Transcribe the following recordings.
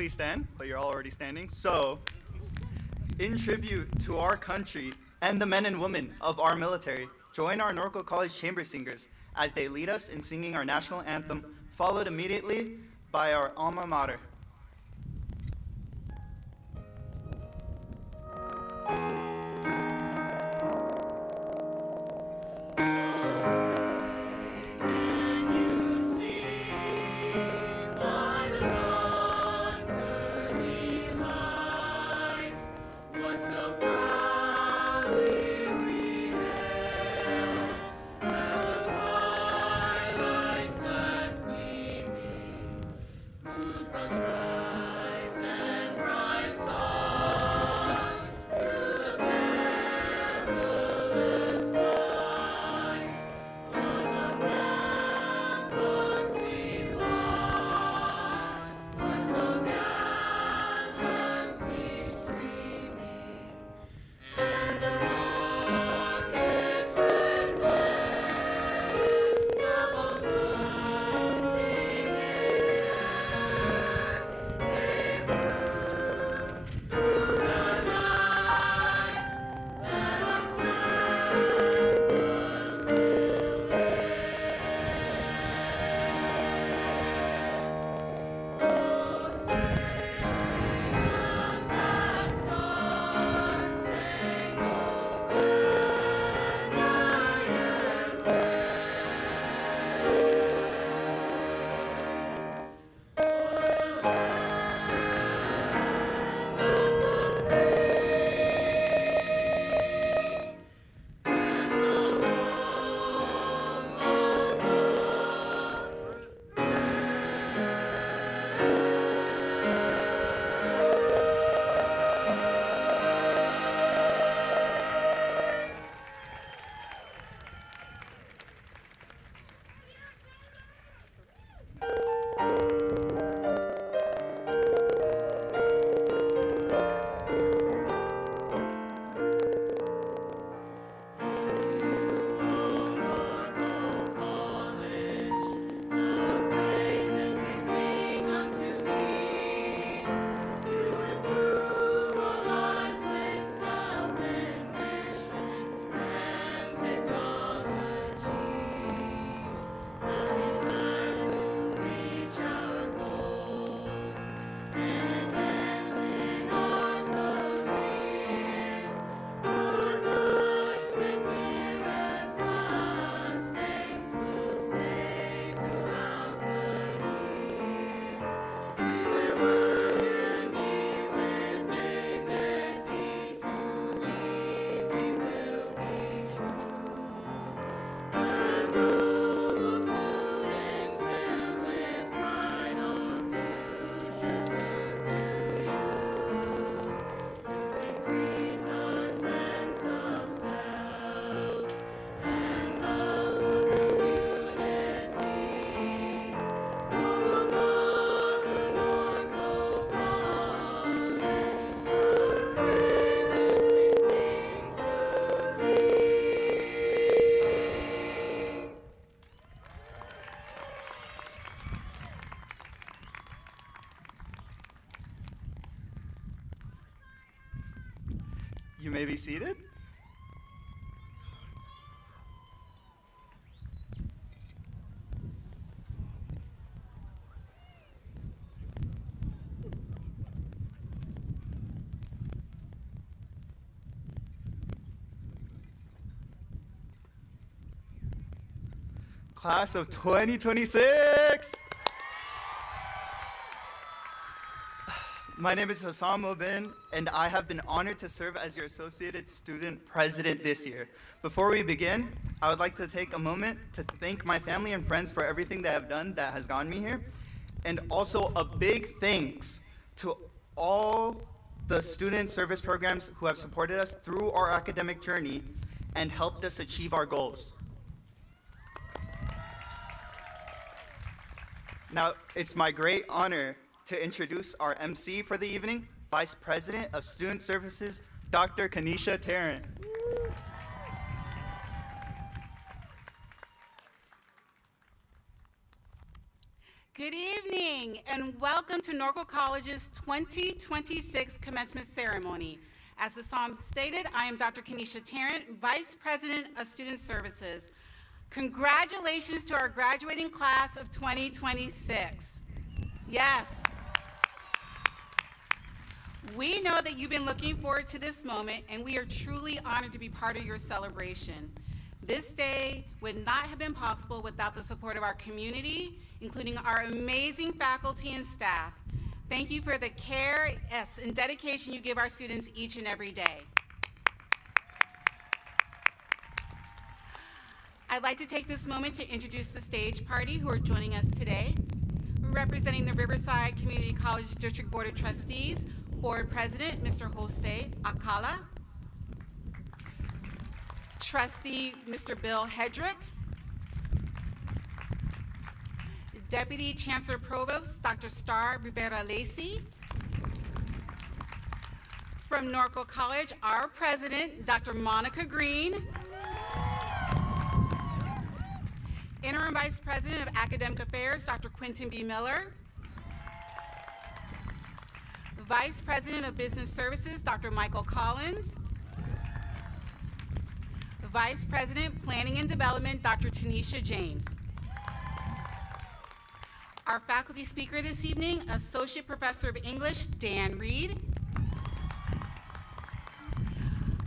please stand, but you're all already standing. So, in tribute to our country and the men and women of our military, join our Norco College Chamber Singers as they lead us in singing our national anthem, followed immediately by our alma mater. You may be seated. Class of 2026. My name is Hassam Mobin, and I have been honored to serve as your Associated Student President this year. Before we begin, I would like to take a moment to thank my family and friends for everything they have done that has gotten me here, and also a big thanks to all the student service programs who have supported us through our academic journey and helped us achieve our goals. Now, it's my great honor to introduce our MC for the evening, Vice President of Student Services, Dr. Kanisha Tarrant. Good evening. evening and welcome to Norco College's 2026 commencement ceremony. As the psalm stated, I am Dr. Kenesha Tarrant, Vice President of Student Services. Congratulations to our graduating class of 2026. Yes. We know that you've been looking forward to this moment, and we are truly honored to be part of your celebration. This day would not have been possible without the support of our community, including our amazing faculty and staff. Thank you for the care, and dedication you give our students each and every day. I'd like to take this moment to introduce the stage party who are joining us today. Representing the Riverside Community College District Board of Trustees, Board President, Mr. Jose Acala. Trustee, Mr. Bill Hedrick. Deputy Chancellor Provost, Dr. Star Rivera-Lacey. From Norco College, our President, Dr. Monica Green. Interim Vice President of Academic Affairs, Dr. Quentin B. Miller. Vice President of Business Services, Dr. Michael Collins. Vice President, Planning and Development, Dr. Tanisha James. Our faculty speaker this evening, Associate Professor of English, Dan Reed.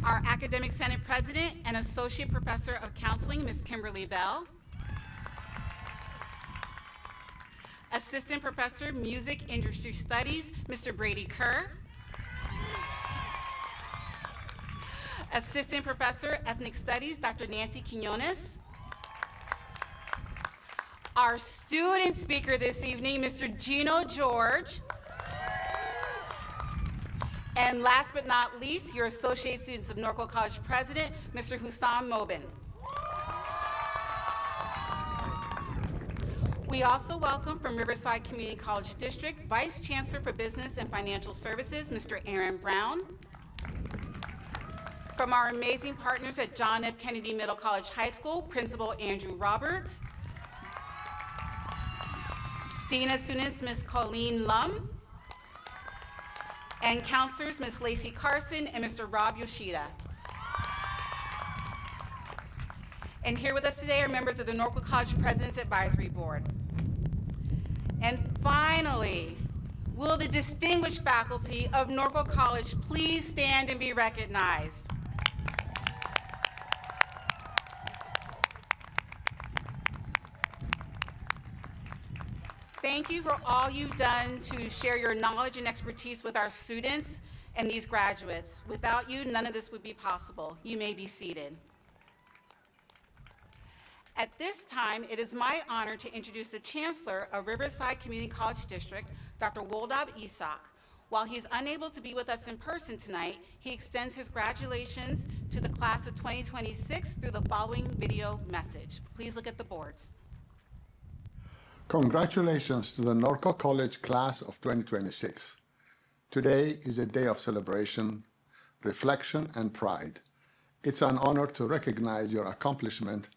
Our Academic Senate President and Associate Professor of Counseling, Ms. Kimberly Bell. Assistant Professor of Music Industry Studies, Mr. Brady Kerr. Assistant Professor, Ethnic Studies, Dr. Nancy Quinones. Our student speaker this evening, Mr. Gino George. And last but not least, your Associate Students of Norco College President, Mr. Hussam Mobin. We also welcome from Riverside Community College District, Vice Chancellor for Business and Financial Services, Mr. Aaron Brown. From our amazing partners at John F. Kennedy Middle College High School, Principal Andrew Roberts. Dean of Students, Ms. Colleen Lum. And counselors, Ms. Lacey Carson and Mr. Rob Yoshida. And here with us today are members of the Norco College President's Advisory Board. And finally, will the distinguished faculty of Norco College please stand and be recognized? Thank you for all you've done to share your knowledge and expertise with our students and these graduates. Without you, none of this would be possible. You may be seated. At this time, it is my honor to introduce the Chancellor of Riverside Community College District, Dr. Woldab Isak. While he's unable to be with us in person tonight, he extends his congratulations to the class of 2026 through the following video message. Please look at the boards. Congratulations to the Norco College class of 2026. Today is a day of celebration, reflection, and pride. It's an honor to recognize your accomplishment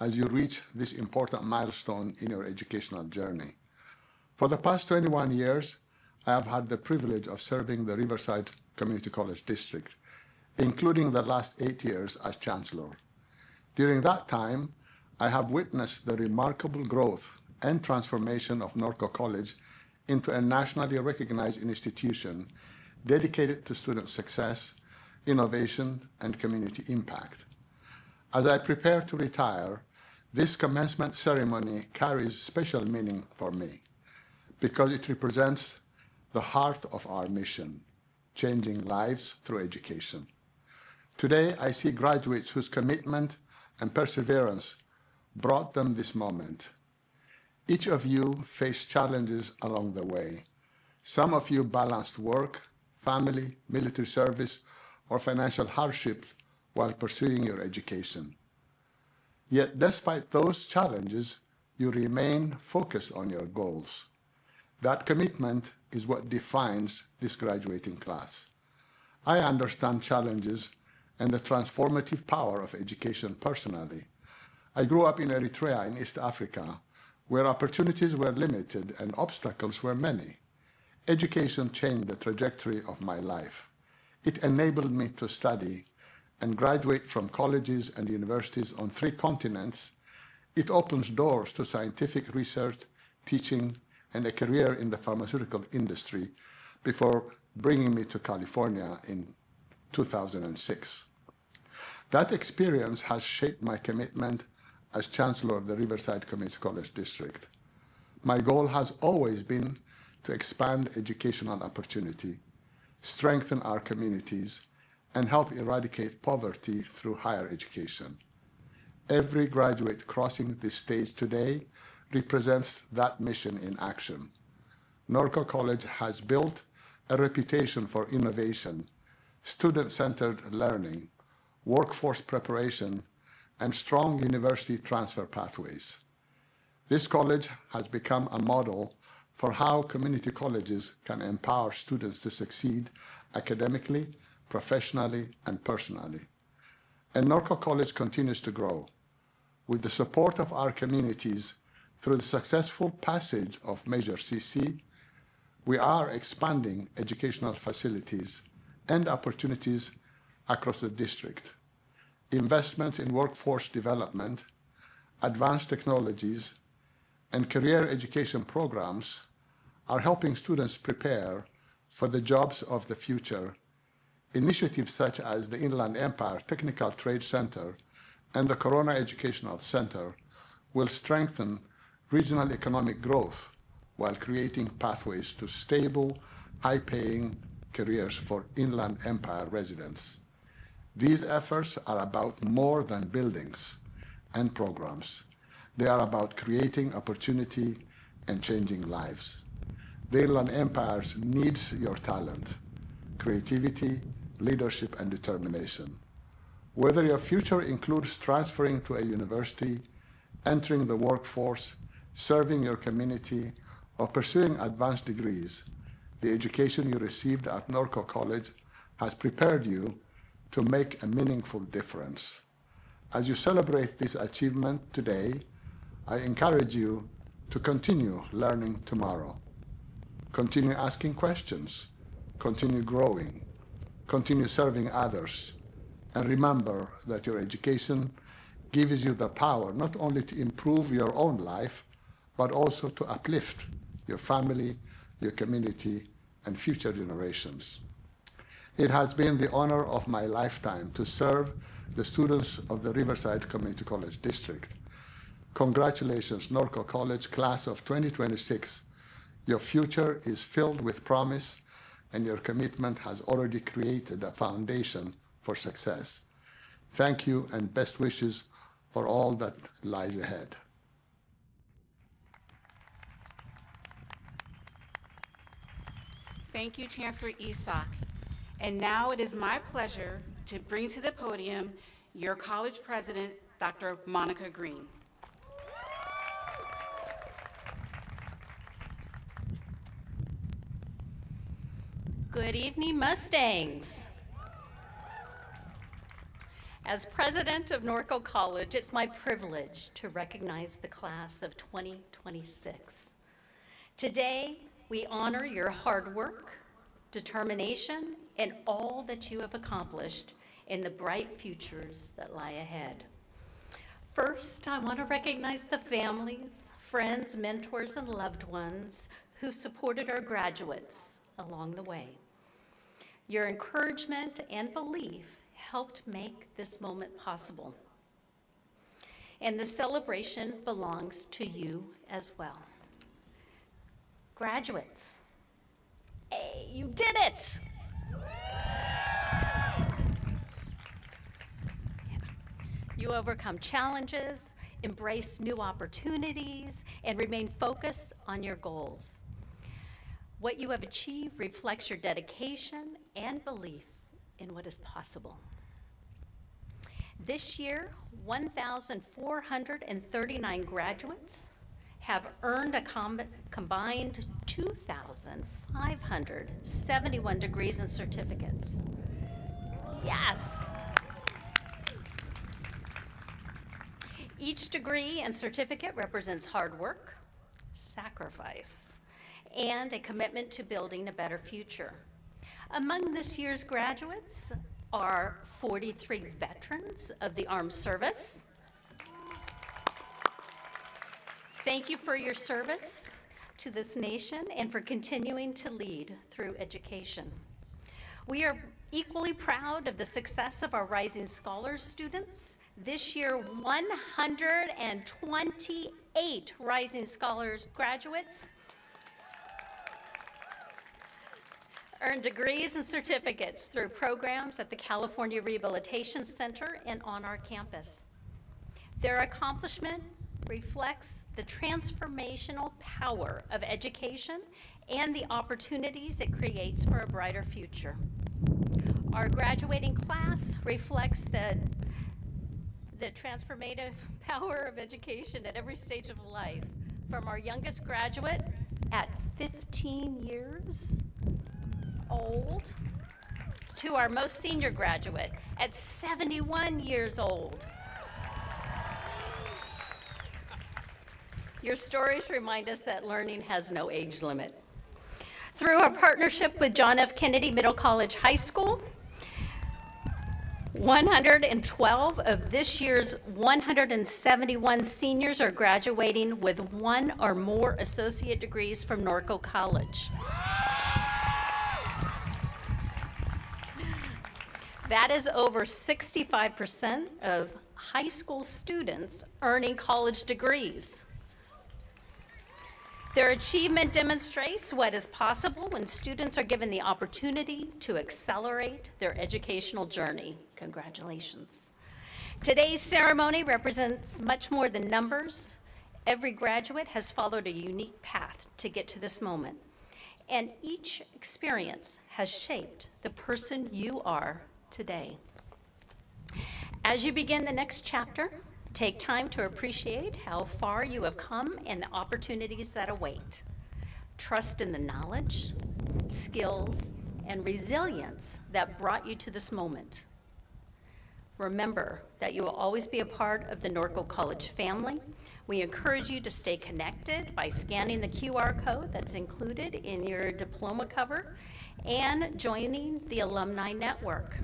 as you reach this important milestone in your educational journey. For the past 21 years, I have had the privilege of serving the Riverside Community College District, including the last 8 years as Chancellor. During that time, I have witnessed the remarkable growth and transformation of Norco College into a nationally recognized institution dedicated to student success, innovation, and community impact. As I prepare to retire, this commencement ceremony carries special meaning for me because it represents the heart of our mission, changing lives through education. Today, I see graduates whose commitment and perseverance brought them this moment. Each of you faced challenges along the way. Some of you balanced work, family, military service, or financial hardships while pursuing your education. Yet despite those challenges, you remain focused on your goals. That commitment is what defines this graduating class. I understand challenges and the transformative power of education personally. I grew up in Eritrea in East Africa, Where opportunities were limited and obstacles were many, education changed the trajectory of my life. It enabled me to study and graduate from colleges and universities on 3 continents. It opens doors to scientific research, teaching, and a career in the pharmaceutical industry before bringing me to California in 2006. That experience has shaped my commitment as Chancellor of the Riverside Community College District. My goal has always been to expand educational opportunity, strengthen our communities, and help eradicate poverty through higher education. Every graduate crossing this stage today represents that mission in action. Norco College has built a reputation for innovation, student-centered learning, workforce preparation, and strong university transfer pathways. This college has become a model for how community colleges can empower students to succeed academically, professionally, and personally. And Norco College continues to grow. With the support of our communities through the successful passage of Measure CC, we are expanding educational facilities and opportunities across the district. Investments in workforce development, advanced technologies, and career education programs are helping students prepare for the jobs of the future. Initiatives such as the Inland Empire Technical Trade Center and the Corona Educational Center will strengthen regional economic growth while creating pathways to stable, high-paying careers for Inland Empire residents. These efforts are about more than buildings and programs. They are about creating opportunity and changing lives. The Inland Empire needs your talent, creativity, leadership, and determination. Whether your future includes transferring to a university, entering the workforce, serving your community, or pursuing advanced degrees, the education you received at Norco College has prepared you to make a meaningful difference. As you celebrate this achievement today, I encourage you to continue learning tomorrow. Continue asking questions, continue growing, continue serving others, and remember that your education gives you the power not only to improve your own life, but also to uplift your family, your community, and future generations. It has been the honor of my lifetime to serve the students of the Riverside Community College District. Congratulations, Norco College Class of 2026. Your future is filled with promise, and your commitment has already created a foundation for success. Thank you, and best wishes for all that lies ahead. Thank you, Chancellor Isak. And now it is my pleasure to bring to the podium your college president, Dr. Monica Green. Good evening, Mustangs. As president of Norco College, it's my privilege to recognize the class of 2026. Today, we honor your hard work, determination, and all that you have accomplished in the bright futures that lie ahead. First, I want to recognize the families, friends, mentors, and loved ones who supported our graduates along the way. Your encouragement and belief helped make this moment possible. And the celebration belongs to you as well. Graduates, hey, you did it! You overcome challenges, embrace new opportunities, and remain focused on your goals. What you have achieved reflects your dedication and belief in what is possible. This year, 1,439 graduates have earned a combined 2,571 degrees and certificates. Yes! Each degree and certificate represents hard work, sacrifice, and a commitment to building a better future. Among this year's graduates are 43 veterans of the armed service. Thank you for your service to this nation and for continuing to lead through education. We are equally proud of the success of our Rising Scholars students. This year, 128 Rising Scholars graduates earned degrees and certificates through programs at the California Rehabilitation Center and on our campus. Their accomplishment reflects the transformational power of education and the opportunities it creates for a brighter future. Our graduating class reflects the transformative power of education at every stage of life, from our youngest graduate at 15 years old to our most senior graduate at 71 years old. Your stories remind us that learning has no age limit. Through our partnership with John F. Kennedy Middle College High School, 112 of this year's 171 seniors are graduating with one or more associate degrees from Norco College. That is over 65% of high school students earning college degrees. Their achievement demonstrates what is possible when students are given the opportunity to accelerate their educational journey. Congratulations. Today's ceremony represents much more than numbers. Every graduate has followed a unique path to get to this moment, and each experience has shaped the person you are today. As you begin the next chapter, take time to appreciate how far you have come and the opportunities that await. Trust in the knowledge, skills, and resilience that brought you to this moment. Remember that you will always be a part of the Norco College family. We encourage you to stay connected by scanning the QR code that's included in your diploma cover and joining the Alumni Network.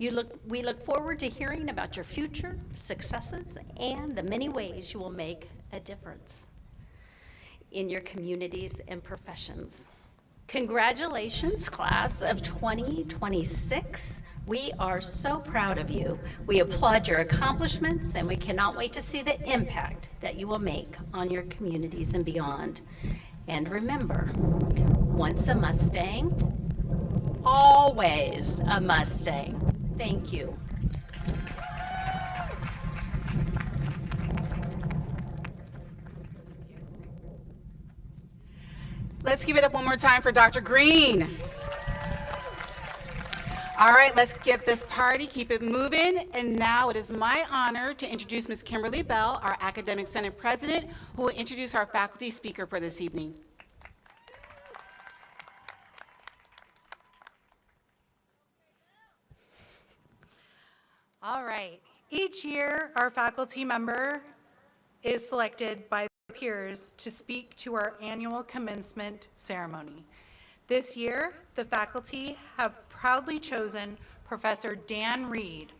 We look forward to hearing about your future successes and the many ways you will make a difference in your communities and professions. Congratulations, class of 2026. We are so proud of you. We applaud your accomplishments, and we cannot wait to see the impact that you will make on your communities and beyond. And remember, once a Mustang, always a Mustang. Thank you. Let's give it up one more time for Dr. Green. All right, let's get this party, keep it moving. And now it is my honor to introduce Ms. Kimberly Bell, our Academic Senate President, who will introduce our faculty speaker for this evening. All right. Each year, our faculty member is selected by peers to speak to our annual commencement ceremony. This year, the faculty have proudly chosen Professor Dan Reed,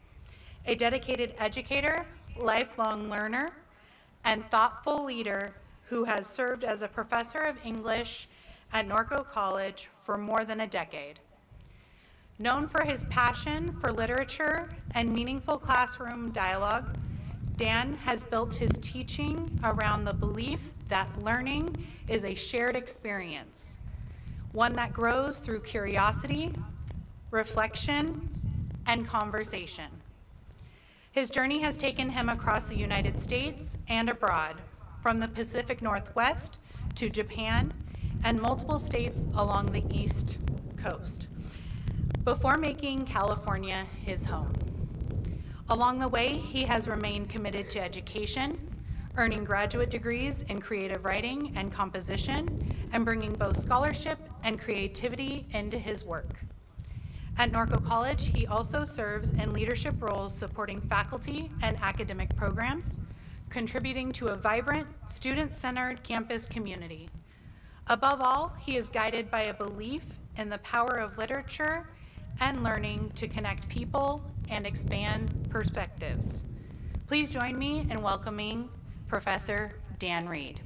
a dedicated educator, lifelong learner, and thoughtful leader who has served as a professor of English at Norco College for more than a decade. Known for his passion for literature and meaningful classroom dialogue, Dan has built his teaching around the belief that learning is a shared experience, one that grows through curiosity, reflection, and conversation. His journey has taken him across the United States and abroad, from the Pacific Northwest to Japan and multiple states along the East Coast, before making California his home. Along the way, he has remained committed to education, earning graduate degrees in creative writing and composition, and bringing both scholarship and creativity into his work. At Norco College, he also serves in leadership roles supporting faculty and academic programs, contributing to a vibrant, student-centered campus community. Above all, he is guided by a belief in the power of literature and learning to connect people and expand perspectives. Please join me in welcoming Professor Dan Reed.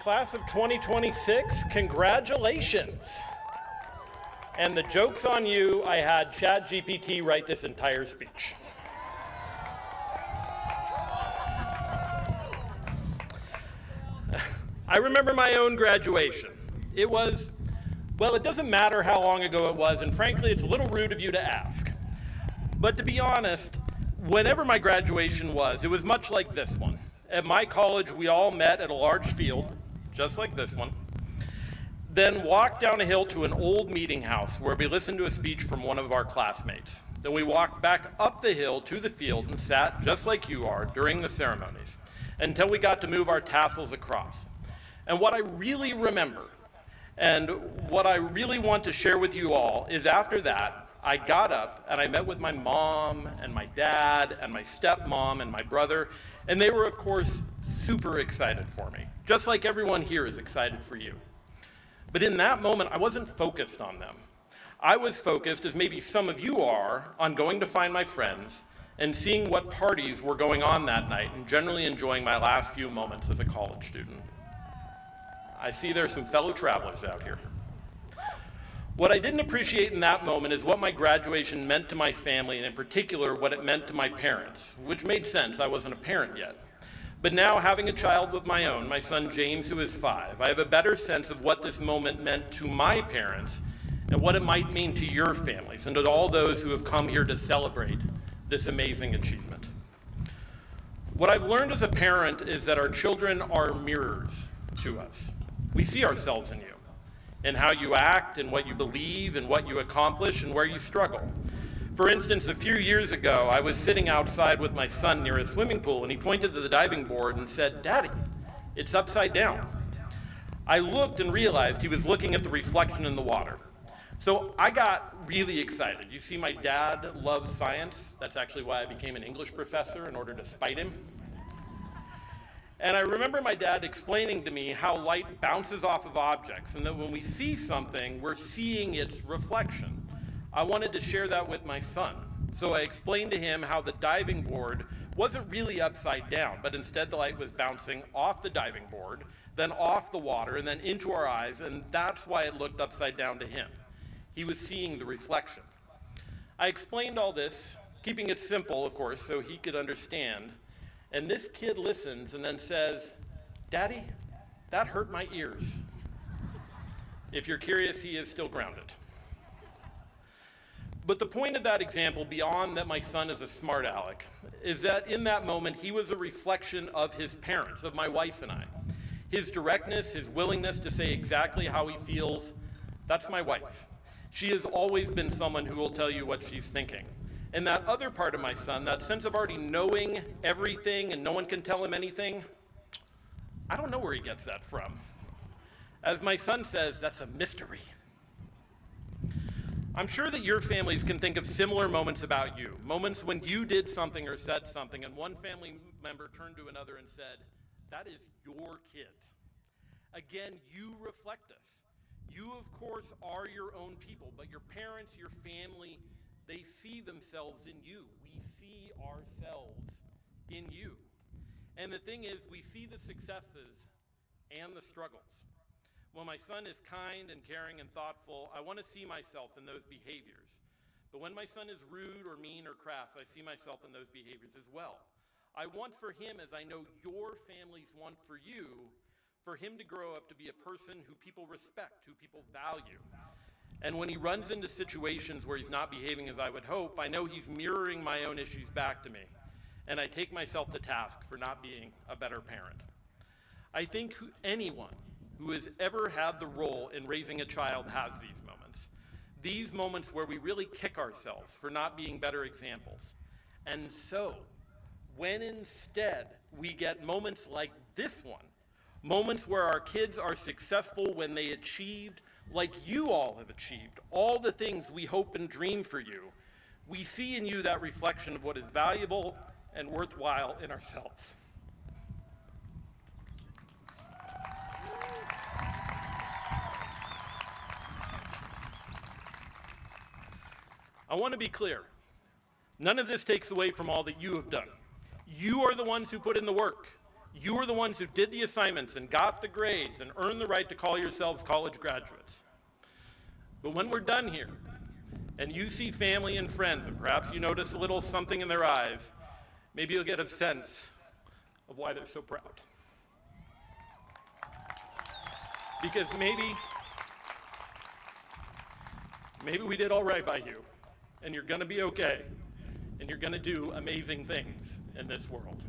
Class of 2026, congratulations. And the joke's on you, I had ChatGPT write this entire speech. I remember my own graduation. It was, well, it doesn't matter how long ago it was, and frankly, it's a little rude of you to ask. But to be honest, whenever my graduation was, it was much like this one. At my college, we all met at a large field, just like this one, then walked down a hill to an old meeting house where we listened to a speech from one of our classmates. Then we walked back up the hill to the field and sat, just like you are, during the ceremonies, until we got to move our tassels across. And what I really remember, and what I really want to share with you all, is after that, I got up and I met with my mom and my dad and my stepmom and my brother, and they were, of course, super excited for me, just like everyone here is excited for you. But in that moment, I wasn't focused on them. I was focused, as maybe some of you are, on going to find my friends and seeing what parties were going on that night and generally enjoying my last few moments as a college student. I see there's some fellow travelers out here. What I didn't appreciate in that moment is what my graduation meant to my family, and in particular, what it meant to my parents, which made sense. I wasn't a parent yet. But now, having a child of my own, my son James, who is 5, I have a better sense of what this moment meant to my parents and what it might mean to your families and to all those who have come here to celebrate this amazing achievement. What I've learned as a parent is that our children are mirrors to us. We see ourselves in you, in how you act and what you believe and what you accomplish and where you struggle. For instance, a few years ago, I was sitting outside with my son near a swimming pool, and he pointed to the diving board and said, "Daddy, it's upside down." I looked and realized he was looking at the reflection in the water. So I got really excited. You see, my dad loves science. That's actually why I became an English professor, in order to spite him. And I remember my dad explaining to me how light bounces off of objects, and that when we see something, we're seeing its reflection. I wanted to share that with my son. So I explained to him how the diving board wasn't really upside down, but instead the light was bouncing off the diving board, then off the water, and then into our eyes, and that's why it looked upside down to him. He was seeing the reflection. I explained all this, keeping it simple, of course, so he could understand. And this kid listens and then says, "Daddy, that hurt my ears." If you're curious, he is still grounded. But the point of that example, beyond that my son is a smart aleck, is that in that moment, he was a reflection of his parents, of my wife and I. His directness, his willingness to say exactly how he feels, that's my wife. She has always been someone who will tell you what she's thinking. And that other part of my son, that sense of already knowing everything and no one can tell him anything, I don't know where he gets that from. As my son says, that's a mystery. I'm sure that your families can think of similar moments about you, moments when you did something or said something and one family member turned to another and said, "That is your kid." Again, you reflect us. You, of course, are your own people, but your parents, your family, they see themselves in you. We see ourselves in you. And the thing is, we see the successes and the struggles. When my son is kind and caring and thoughtful, I want to see myself in those behaviors. But when my son is rude or mean or crass, I see myself in those behaviors as well. I want for him, as I know your families want for you, for him to grow up to be a person who people respect, who people value. And when he runs into situations where he's not behaving as I would hope, I know he's mirroring my own issues back to me. And I take myself to task for not being a better parent. I think anyone who has ever had the role in raising a child has these moments. These moments where we really kick ourselves for not being better examples. And so, when instead we get moments like this one, Moments where our kids are successful when they achieved, like you all have achieved, all the things we hope and dream for you. We see in you that reflection of what is valuable and worthwhile in ourselves. I want to be clear. None of this takes away from all that you have done. You are the ones who put in the work. You are the ones who did the assignments and got the grades and earned the right to call yourselves college graduates. But when we're done here, and you see family and friends, and perhaps you notice a little something in their eyes, maybe you'll get a sense of why they're so proud. Because maybe we did all right by you, and you're gonna be okay, and you're gonna do amazing things in this world.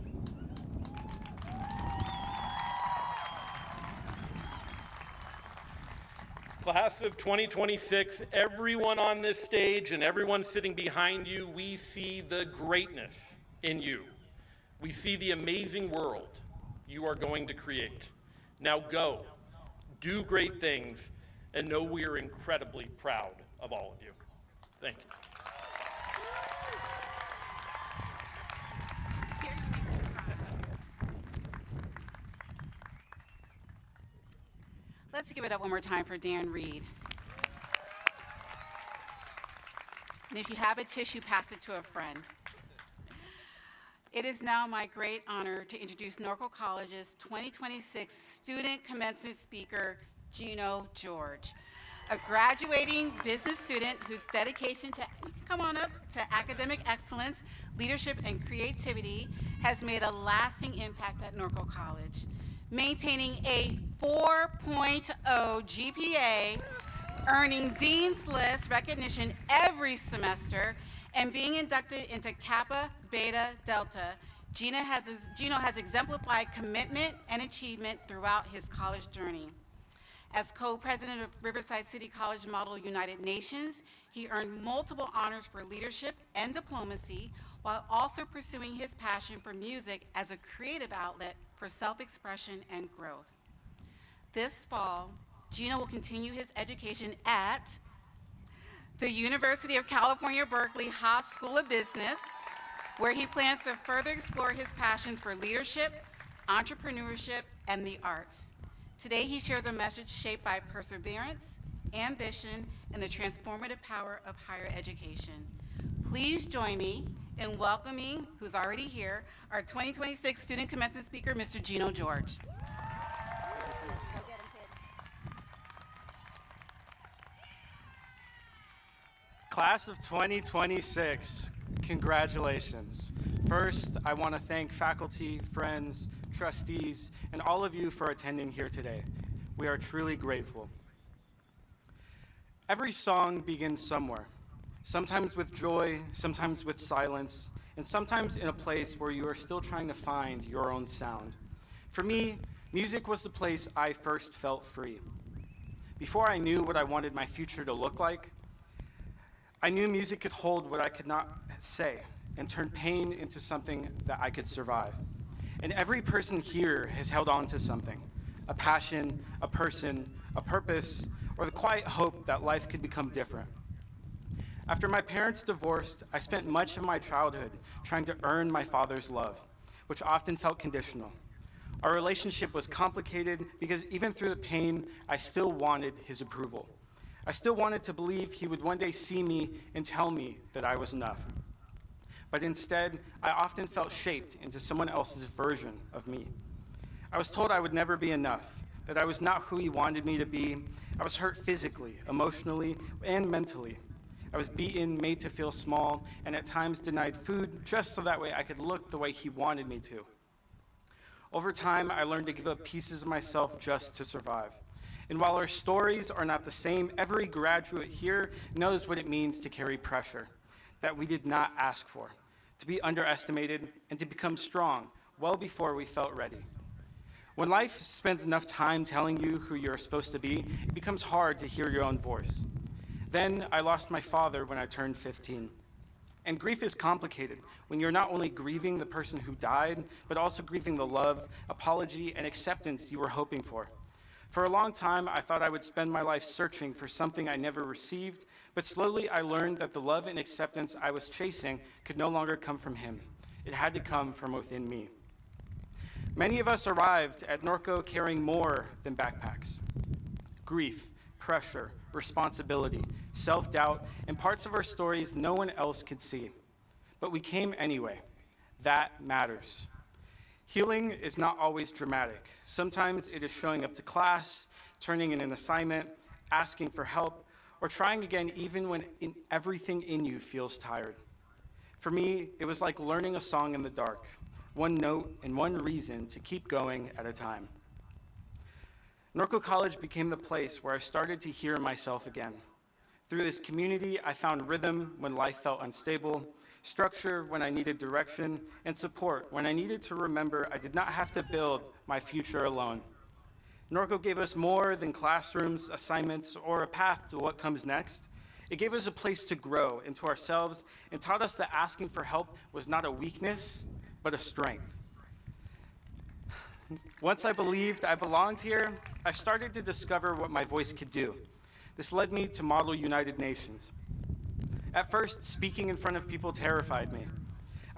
Class of 2026, everyone on this stage and everyone sitting behind you, we see the greatness in you. We see the amazing world you are going to create. Now go, do great things, and know we are incredibly proud of all of you. Thank you. Let's give it up one more time for Dan Reed. And if you have a tissue, pass it to a friend. It is now my great honor to introduce Norco College's 2026 Student Commencement Speaker, Gino George, a graduating business student whose dedication to, you can come on up, to academic excellence, leadership, and creativity has made a lasting impact at Norco College. Maintaining a 4.0 GPA, earning Dean's List recognition every semester, and being inducted into Kappa Beta Delta, Gino has exemplified commitment and achievement throughout his college journey. As co-president of Riverside City College Model United Nations, he earned multiple honors for leadership and diplomacy, while also pursuing his passion for music as a creative outlet for self-expression and growth. This fall, Gino will continue his education at the University of California, Berkeley Haas School of Business, where he plans to further explore his passions for leadership, entrepreneurship, and the arts. Today, he shares a message shaped by perseverance, ambition, and the transformative power of higher education. Please join me in welcoming, who's already here, our 2026 Student Commencement Speaker, Mr. Gino George. Class of 2026, congratulations. First, I want to thank faculty, friends, trustees, and all of you for attending here today. We are truly grateful. Every song begins somewhere, sometimes with joy, sometimes with silence, and sometimes in a place where you are still trying to find your own sound. For me, music was the place I first felt free. Before I knew what I wanted my future to look like, I knew music could hold what I could not say and turn pain into something that I could survive. And every person here has held on to something, a passion, a person, a purpose, or the quiet hope that life could become different. After my parents divorced, I spent much of my childhood trying to earn my father's love, which often felt conditional. Our relationship was complicated because even through the pain, I still wanted his approval. I still wanted to believe he would one day see me and tell me that I was enough. But instead, I often felt shaped into someone else's version of me. I was told I would never be enough, that I was not who he wanted me to be. I was hurt physically, emotionally, and mentally. I was beaten, made to feel small, and at times denied food just so that way I could look the way he wanted me to. Over time, I learned to give up pieces of myself just to survive. And while our stories are not the same, every graduate here knows what it means to carry pressure that we did not ask for, to be underestimated, and to become strong well before we felt ready. When life spends enough time telling you who you're supposed to be, it becomes hard to hear your own voice. Then I lost my father when I turned 15. And grief is complicated when you're not only grieving the person who died, but also grieving the love, apology, and acceptance you were hoping for. For a long time, I thought I would spend my life searching for something I never received, but slowly I learned that the love and acceptance I was chasing could no longer come from him. It had to come from within me. Many of us arrived at Norco carrying more than backpacks. Grief, pressure, responsibility, self-doubt, and parts of our stories no one else could see. But we came anyway. That matters. Healing is not always dramatic. Sometimes it is showing up to class, turning in an assignment, asking for help, or trying again even when everything in you feels tired. For me, it was like learning a song in the dark, one note and one reason to keep going at a time. Norco College became the place where I started to hear myself again. Through this community, I found rhythm when life felt unstable, structure when I needed direction, and support when I needed to remember I did not have to build my future alone. Norco gave us more than classrooms, assignments, or a path to what comes next. It gave us a place to grow into ourselves and taught us that asking for help was not a weakness, but a strength. Once I believed I belonged here, I started to discover what my voice could do. This led me to Model United Nations. At first, speaking in front of people terrified me.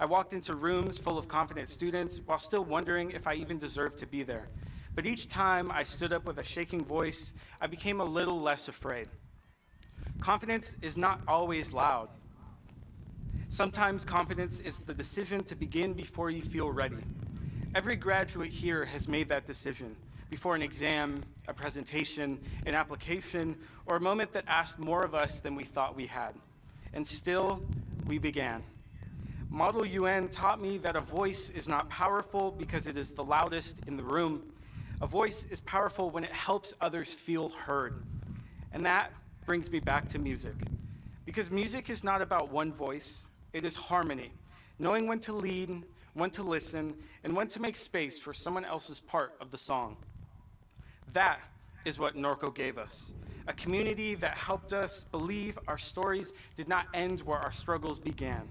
I walked into rooms full of confident students while still wondering if I even deserved to be there. But each time I stood up with a shaking voice, I became a little less afraid. Confidence is not always loud. Sometimes confidence is the decision to begin before you feel ready. Every graduate here has made that decision before an exam, a presentation, an application, or a moment that asked more of us than we thought we had. And still, we began. Model UN taught me that a voice is not powerful because it is the loudest in the room. A voice is powerful when it helps others feel heard. And that brings me back to music. Because music is not about one voice, it is harmony, knowing when to lead, when to listen, and when to make space for someone else's part of the song. That is what Norco gave us, a community that helped us believe our stories did not end where our struggles began.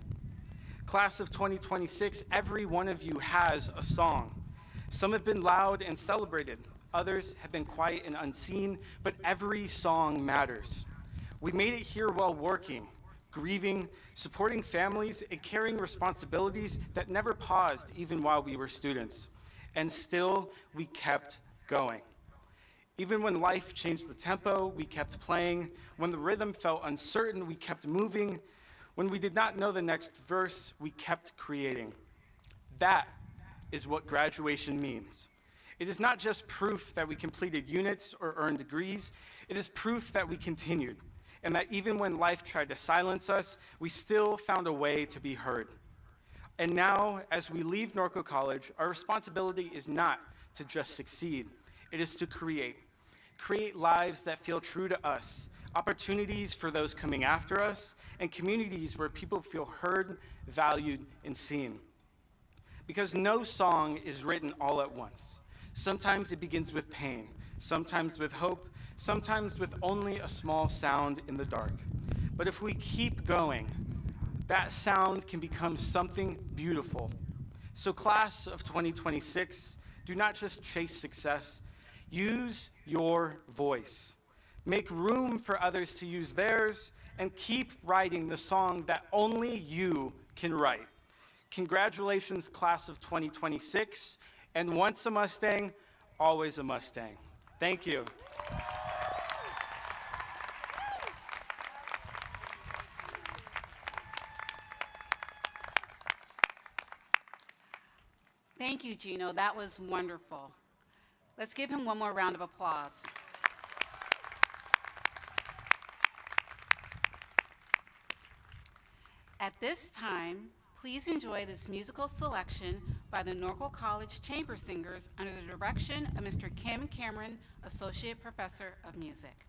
Class of 2026, every one of you has a song. Some have been loud and celebrated, others have been quiet and unseen, but every song matters. We made it here while working, grieving, supporting families, and carrying responsibilities that never paused even while we were students. And still, we kept going. Even when life changed the tempo, we kept playing. When the rhythm felt uncertain, we kept moving. When we did not know the next verse, we kept creating. That is what graduation means. It is not just proof that we completed units or earned degrees. It is proof that we continued, and that even when life tried to silence us, we still found a way to be heard. And now, as we leave Norco College, our responsibility is not to just succeed. It is to create lives that feel true to us, opportunities for those coming after us, and communities where people feel heard, valued, and seen. Because no song is written all at once. Sometimes it begins with pain, sometimes with hope, sometimes with only a small sound in the dark. But if we keep going, that sound can become something beautiful. So class of 2026, do not just chase success, use your voice. Make room for others to use theirs, and keep writing the song that only you can write. Congratulations, class of 2026, and once a Mustang, always a Mustang. Thank you. Thank you, Gino. That was wonderful. Let's give him one more round of applause. At this time, please enjoy this musical selection by the Norco College Chamber Singers under the direction of Mr. Kim Cameron, Associate Professor of Music.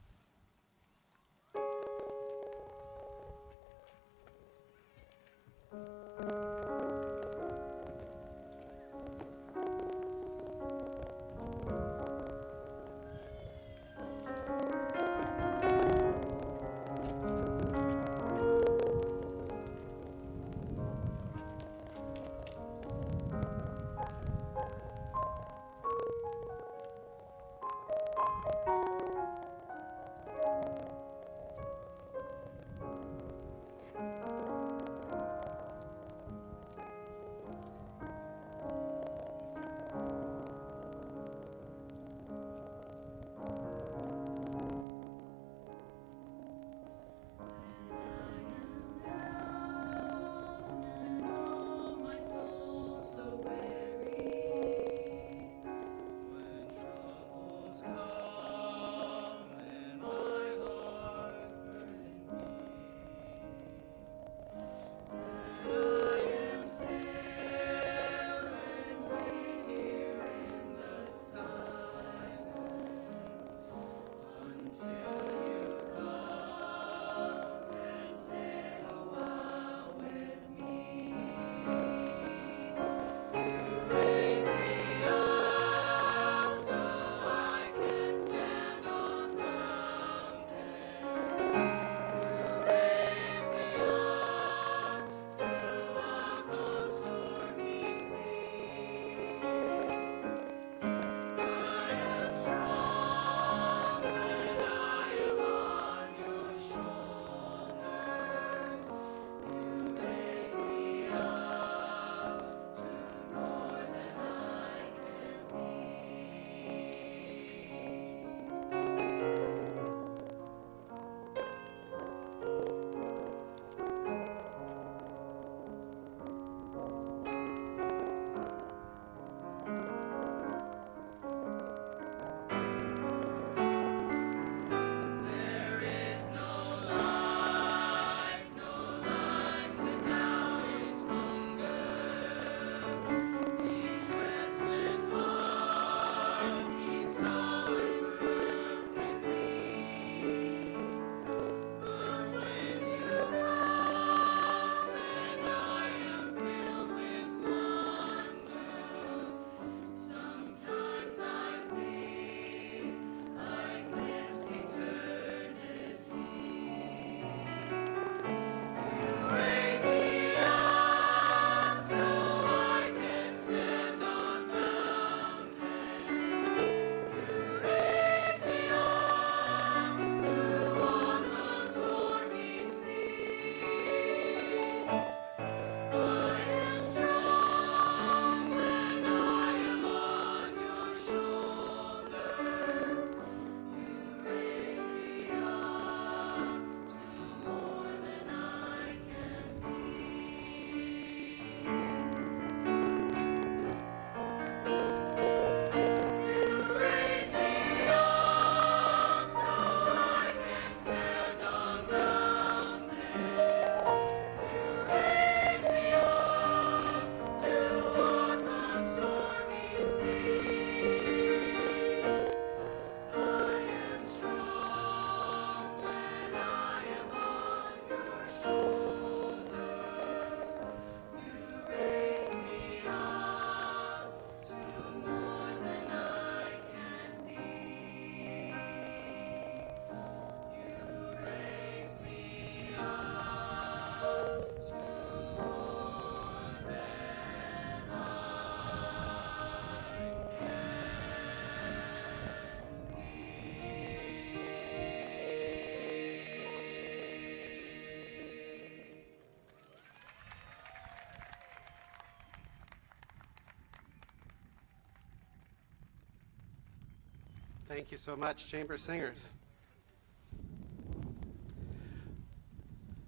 Thank you so much, chamber singers.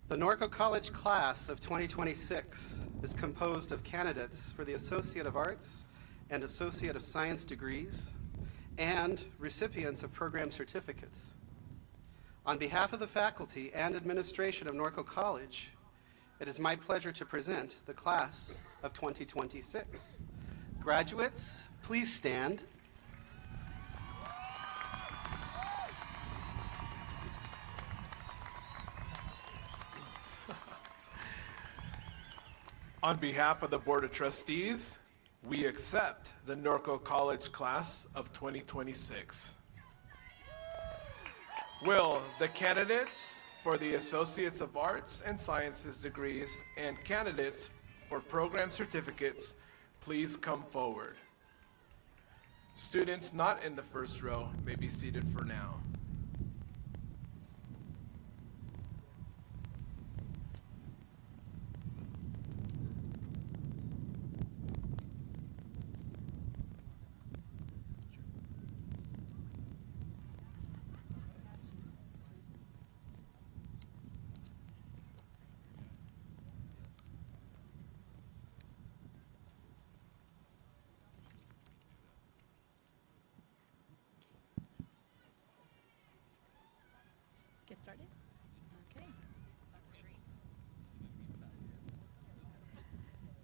The Norco College class of 2026 is composed of candidates for the Associate of Arts and Associate of Science degrees and recipients of program certificates. On behalf of the faculty and administration of Norco College, it is my pleasure to present the class of 2026. Graduates, please stand. On behalf of the Board of Trustees, we accept the Norco College class of 2026. Will the candidates for the Associates of Arts and Sciences degrees and candidates for program certificates please come forward? Students not in the first row may be seated for now. Get started? Okay.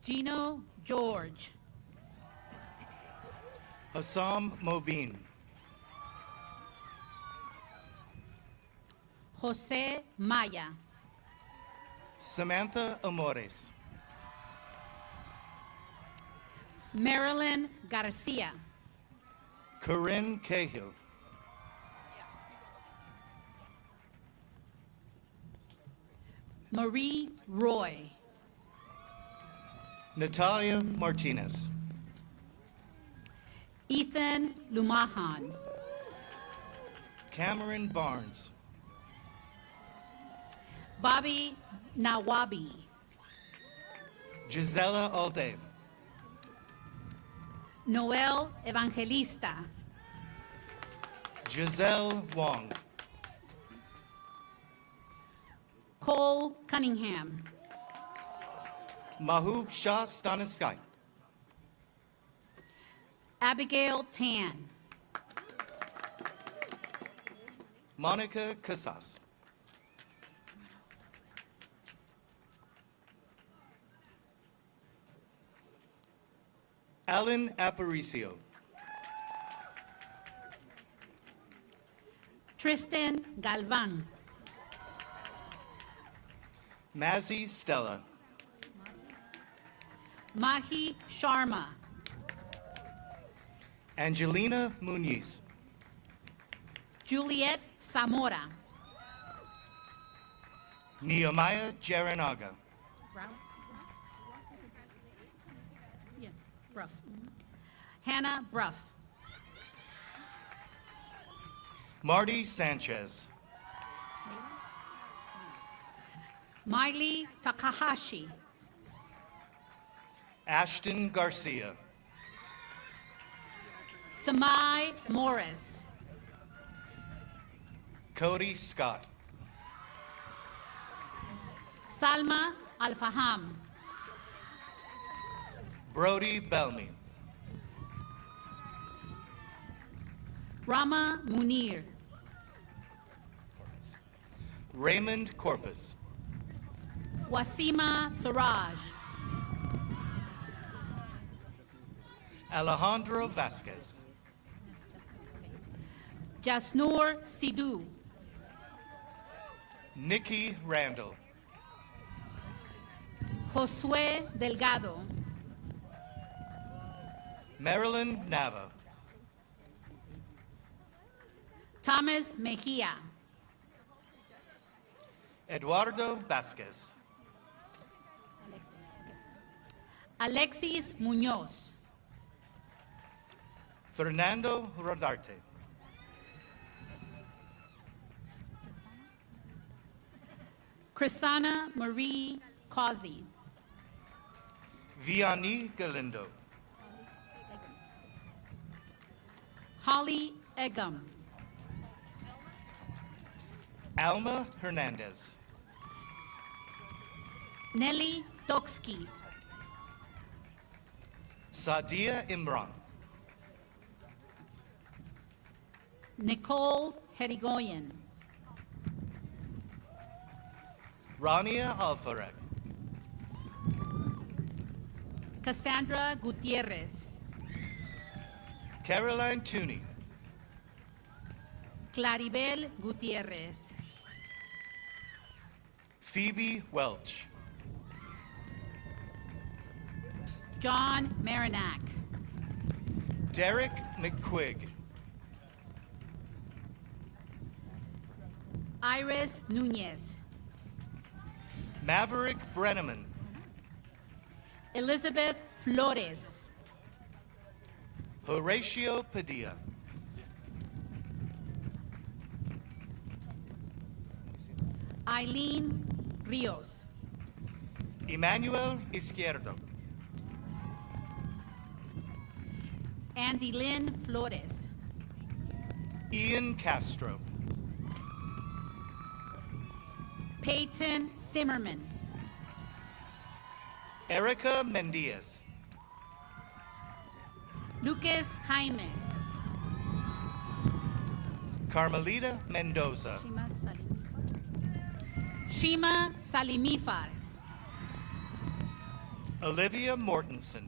Gino George. Hassam Mobin. Jose Maya. Samantha Amores. Marilyn Garcia. Corinne Cahill. Marie Roy. Natalia Martinez. Ethan Lumahan. Cameron Barnes. Bobby Nawabi. Gisela Alde. Noel Evangelista. Giselle Wong. Cole Cunningham. Mahub Shah Staniskai. Abigail Tan. Monica Casas. Alan Aparicio. Tristan Galvan. Mazzy Stella. Mahi Sharma. Angelina Muniz. Juliet Zamora. Nehemiah Jaranaga. Yeah, Bruff. Hannah Bruff. Marty Sanchez. Miley Takahashi. Ashton Garcia. Samai Morris. Cody Scott. Salma Al-Faham. Brody Bellamy. Rama Munir. Raymond Corpus. Wasima Siraj. Alejandro Vasquez. Jasnoor Sidhu. Nikki Randall. Josue Delgado. Marilyn Nava. Thomas Mejia. Eduardo Vasquez. Alexis Munoz. Fernando Rodarte. Chrisana Marie Causey. Vianney Galindo. Holly Egum. Alma Hernandez. Nelly Dokskis. Sadia Imran. Nicole Herigoyen. Rania Alfarek. Cassandra Gutierrez. Caroline Tooney. Claribel Gutierrez. Phoebe Welch. John Marinac. Derek McQuigg. Iris Nunez. Maverick Brenneman. Elizabeth Flores. Horatio Padilla. Eileen Rios. Emmanuel Izquierdo. Andy Lynn Flores. Ian Castro. Peyton Zimmerman. Erica Mendiez. Lucas Jaime. Carmelita Mendoza. Shima Salimifar. Olivia Mortensen.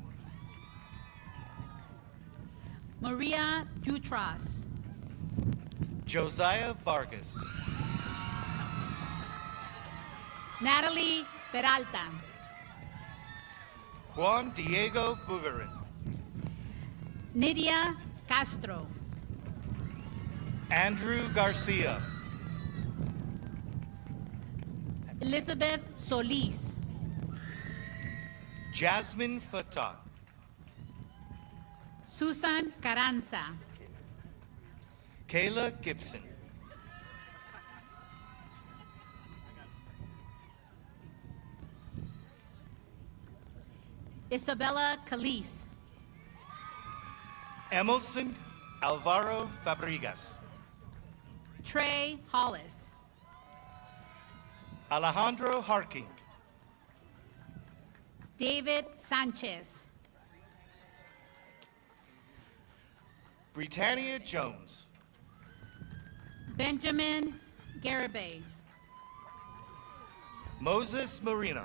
Maria Jutras. Josiah Vargas. Natalie Peralta. Juan Diego Bugarin. Nidia Castro. Andrew Garcia. Elizabeth Solis. Jasmine Fatah. Susan Carranza. Kayla Gibson. Isabella Calise. Emerson Alvaro Fabregas. Trey Hollis. Alejandro Harking. David Sanchez. Britannia Jones. Benjamin Garibay. Moses Marina.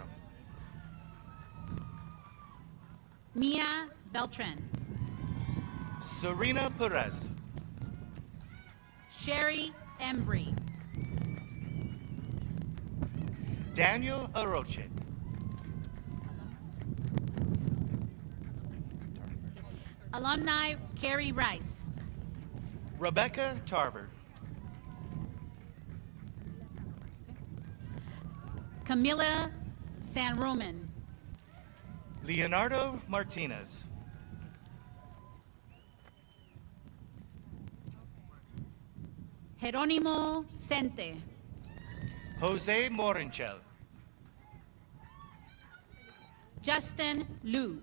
Mia Beltran. Serena Perez. Sherry Embry. Daniel Aroche. Alumni Carrie Rice. Rebecca Tarver. Camila San Roman. Leonardo Martinez. Jerónimo Sente. Jose Morinchel. Justin Liu.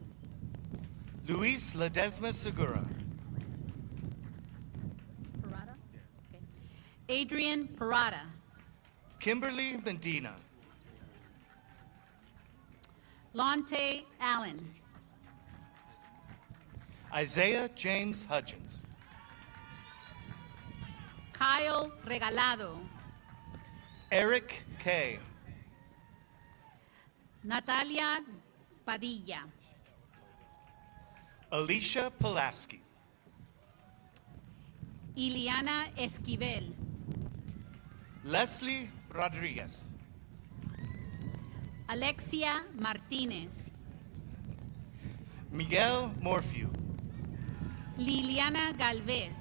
Luis Ledesma Segura. Adrian Parada. Kimberly Medina. Lonte Allen. Isaiah James Hudgens. Kyle Regalado. Eric Kay. Natalia Padilla. Alicia Pulaski. Iliana Esquivel. Leslie Rodriguez. Alexia Martinez. Miguel Morphew. Liliana Galvez.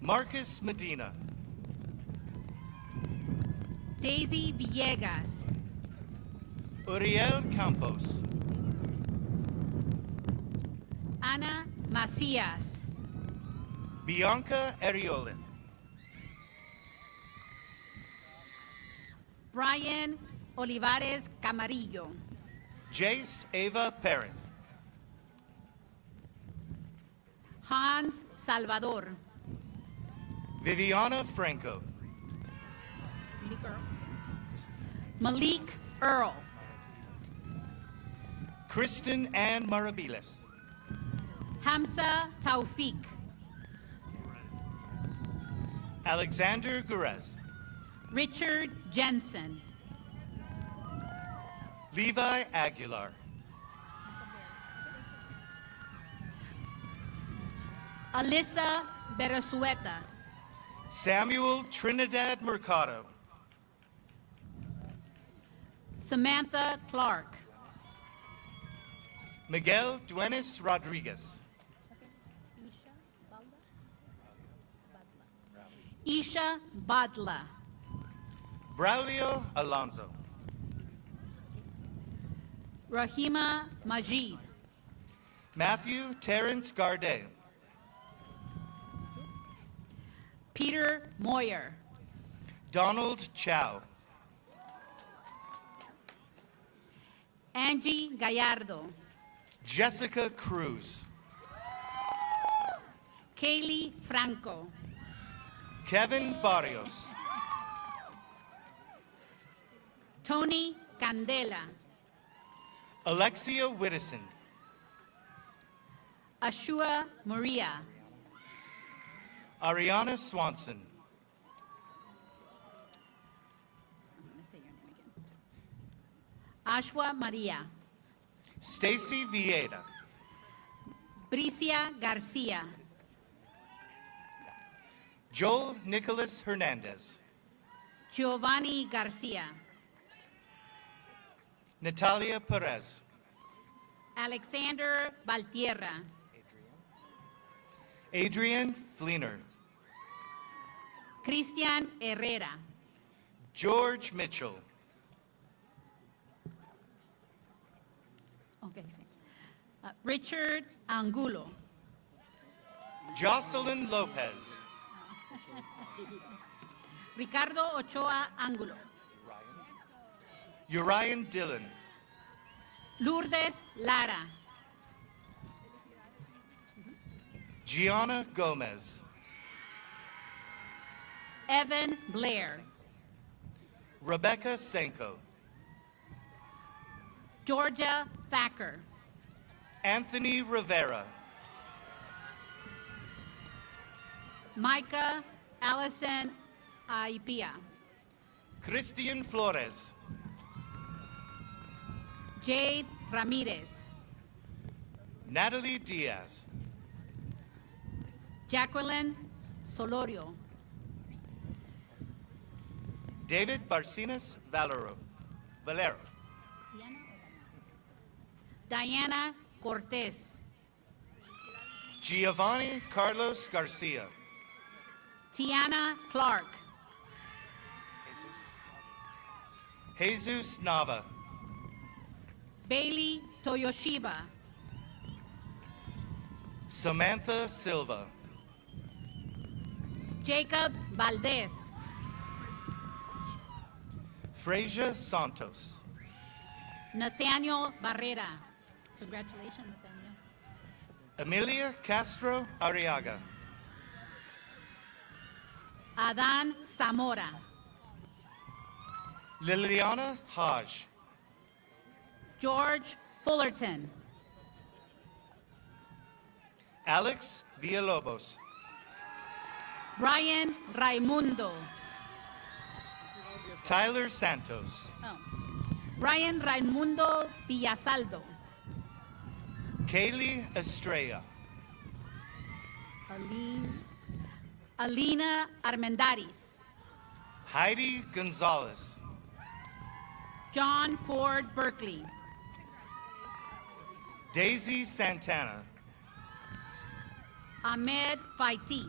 Marcus Medina. Daisy Villegas. Uriel Campos. Ana Macías. Bianca Ariolin. Brian Olivares Camarillo. Jace Ava Perrin. Hans Salvador. Viviana Franco. Malik Earl. Kristen Ann Marabiles. Hamza Taufik. Alexander Gurez. Richard Jensen. Levi Aguilar. Alyssa Beresueta. Samuel Trinidad Mercado. Samantha Clark. Miguel Duenes Rodriguez. Isha Badla. Braulio Alonso. Rahima Majid. Matthew Terrence Gardet. Peter Moyer. Donald Chow. Angie Gallardo. Jessica Cruz. Kaylee Franco. Kevin Barrios. Tony Candela. Alexia Wittison. Ashua Maria. Ariana Swanson. Ashua Maria. Stacy Vieda. Bricia Garcia. Joel Nicholas Hernandez. Giovanni Garcia. Natalia Perez. Alexander Valtierra. Adrian Fleener. Cristian Herrera. George Mitchell. Okay, sí. Richard Angulo. Jocelyn Lopez. Ricardo Ochoa Angulo. Urian Dillon. Lourdes Lara. Gianna Gomez. Evan Blair. Rebecca Senko. Georgia Thacker. Anthony Rivera. Micah Allison Aipia. Christian Flores. Jade Ramirez. Natalie Diaz. Jacqueline Solorio. David Barcinas Valero. Diana Cortez. Giovanni Carlos Garcia. Tiana Clark. Jesus Nava. Bailey Toyoshiba. Samantha Silva. Jacob Valdez. Frasia Santos. Nathaniel Barrera. Congratulations, Nathaniel. Emilia Castro Arriaga. Adan Zamora. Liliana Haj. George Fullerton. Alex Villalobos. Brian Raimundo. Tyler Santos. Oh. Brian Raimundo Villasaldo. Kaylee Estrella. Alina Armendaris. Heidi Gonzalez. John Ford Berkeley. Daisy Santana. Ahmed Faiti.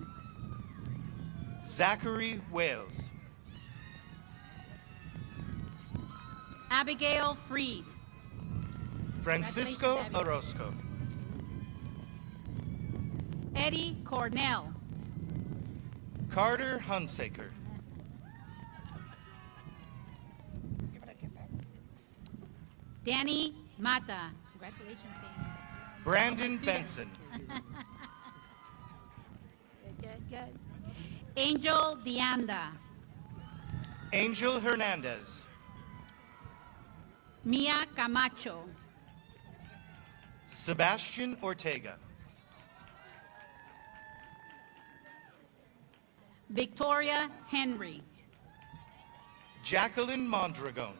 Zachary Wales. Abigail Freed. Francisco Congratulations, Abby. Orozco. Eddie Cornell. Carter Hunsaker. Danny Mata. Congratulations, Danny. Brandon Benson. Good. Angel Dianda. Angel Hernandez. Mia Camacho. Sebastian Ortega. Victoria Henry. Jacqueline Mondragon.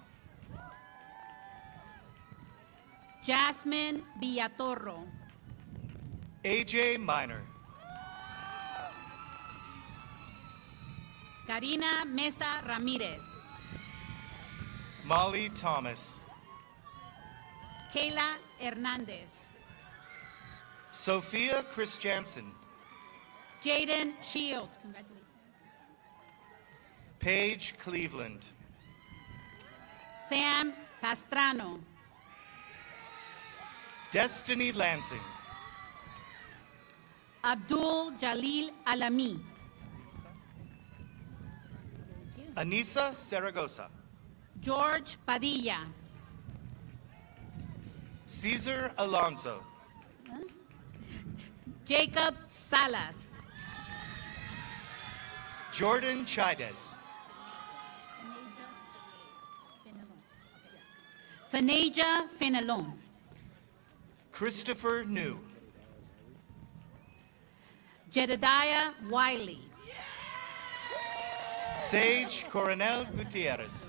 Jasmine Villatorro. AJ Minor. Karina Mesa Ramirez. Molly Thomas. Kayla Hernandez. Sophia Christiansen. Jaden Shields. Congratulations. Paige Cleveland. Sam Pastrano. Destiny Lansing. Abdul Jalil Alami. Anissa Saragosa. George Padilla. Cesar Alonso. Jacob Salas. Jordan Chides. Faneja Fenelon. Christopher New. Jedediah Wiley. Sage Coronel Gutierrez.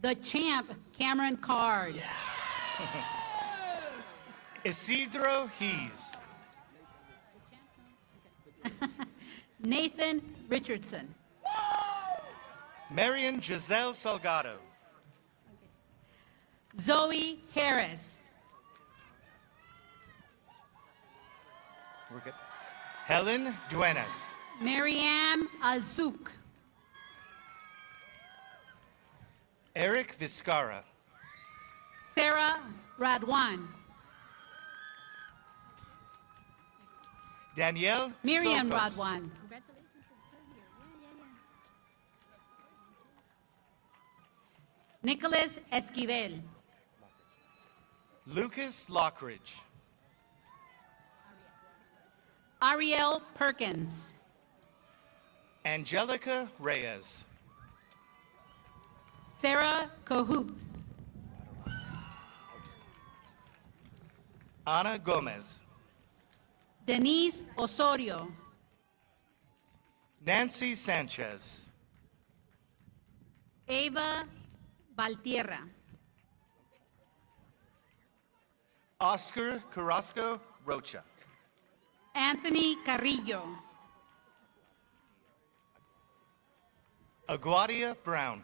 The champ, Cameron Card. Isidro Hees. Nathan Richardson. Marion Giselle Salgado. Zoe Harris. We're good. Helen Duenas. Mariam Alzouk. Eric Vizcarra. Sarah Radwan. Danielle Miriam Sokos. Radwan. Nicholas Esquivel. Lucas Lockridge. Ariel Perkins. Angelica Reyes. Sarah Cahoot. Ana Gomez. Denise Osorio. Nancy Sanchez. Ava Valtierra. Oscar Carrasco Rocha. Anthony Carrillo. Aguadia Brown.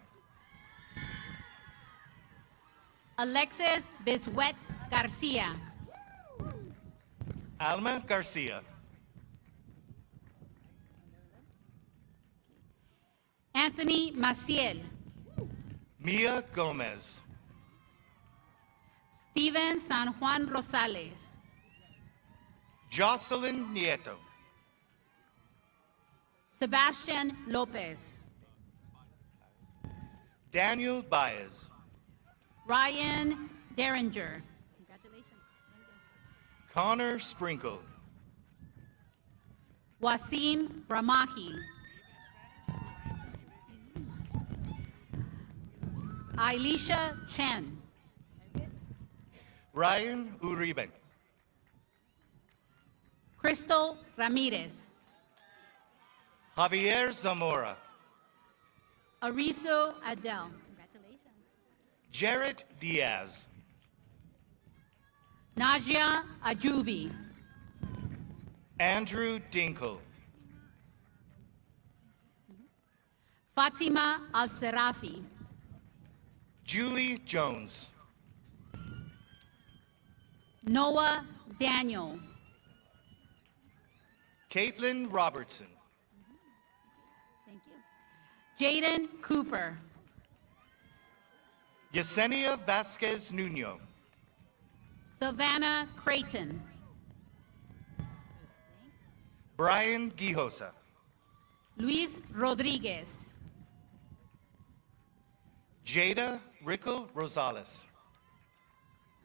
Alexis Biswet Garcia. Alma Garcia. Anthony Maciel. Mia Gomez. Steven San Juan Rosales. Jocelyn Nieto. Sebastian Lopez. Daniel Baez. Ryan Derringer. Connor Sprinkle. Wasim Ramahi. Ailisha Chen. Ryan Uribe. Crystal Ramirez. Javier Zamora. Ariso Adel. Jarrett Diaz. Najia Ajubi. Andrew Dinkle. Fatima Al-Serafi. Julie Jones. Noah Daniel. Caitlin Robertson. Thank you. Jaden Cooper. Yesenia Vasquez Nuno. Savannah Creighton. Brian Gijosa. Luis Rodriguez. Jada Rickle Rosales.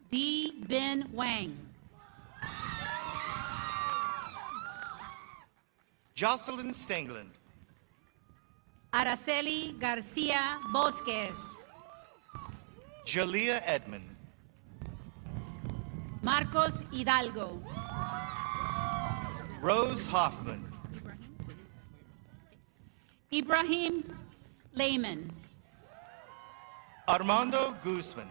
D. Ben Wang. Jocelyn Stengland. Araceli Garcia Bosques. Jalea Edmond. Marcos Hidalgo. Rose Hoffman. Ibrahim Slayman. Armando Guzman.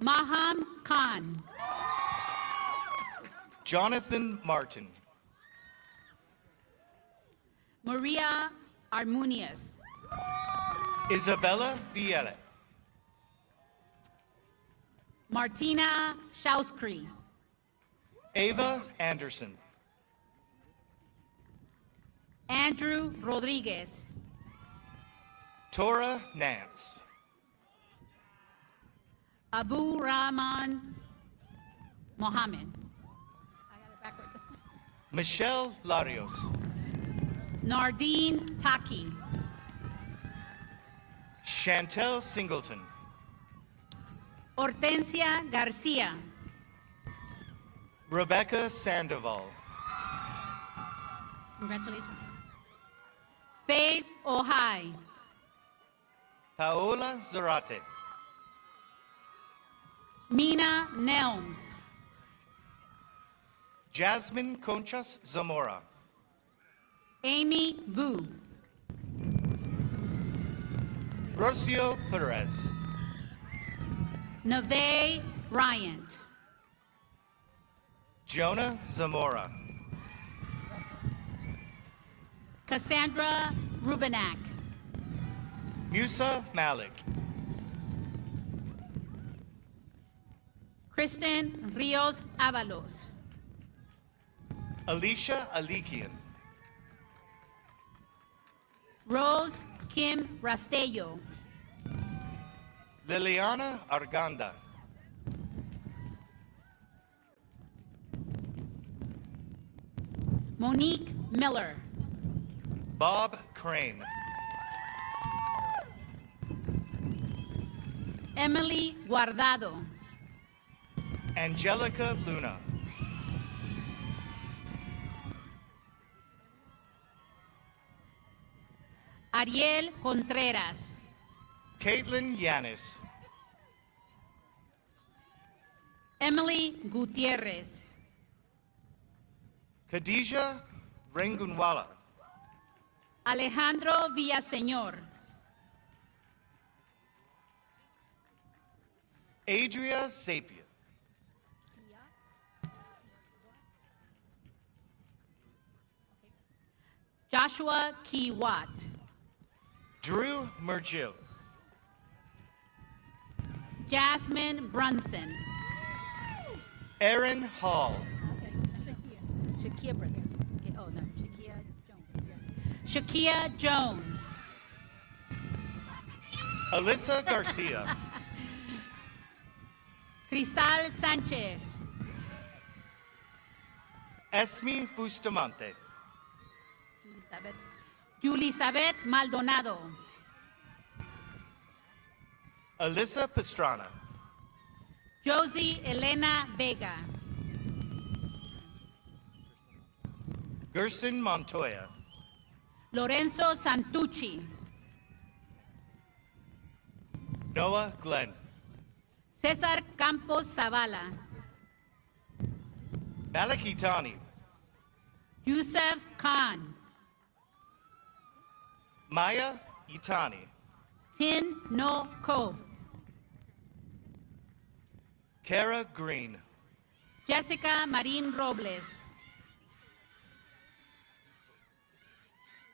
Maham Khan. Jonathan Martin. Maria Armunias. Isabella Viella. Martina Shauskry. Ava Anderson. Andrew Rodriguez. Tora Nance. Abu Rahman Mohammed. I got it backwards. Michelle Larios. Nardine Taki. Chantel Singleton. Hortensia Garcia. Rebecca Sandoval. Congratulations. Faith Ohai. Paola Zarate. Mina Nelms. Jasmine Conchas Zamora. Amy Vu. Rocio Perez. Neve Bryant. Jonah Zamora. Cassandra Rubenak. Musa Malik. Kristen Rios Avalos. Alicia Alikian. Rose Kim Rastello. Liliana Arganda. Monique Miller. Bob Crane. Emily Guardado. Angelica Luna. Ariel Contreras. Caitlin Yanis. Emily Gutierrez. Khadija Rengunwala. Alejandro Villaseñor. Adria Sapia. Joshua Kiwat. Drew Murgil. Jasmine Brunson. Aaron Hall. Shakia Brunson. Okay. Oh, no. Shakia Jones. Shakia Jones. Alyssa Garcia. Cristal Sanchez. Esme Bustamante. Yulisabeth Maldonado. Alyssa Pastrana. Josie Elena Vega. Gerson Montoya. Lorenzo Santucci. Noah Glenn. Cesar Campos Zavala. Maliki Tani. Yusef Khan. Maya Itani. Tin No Ko. Kara Green. Jessica Marin Robles.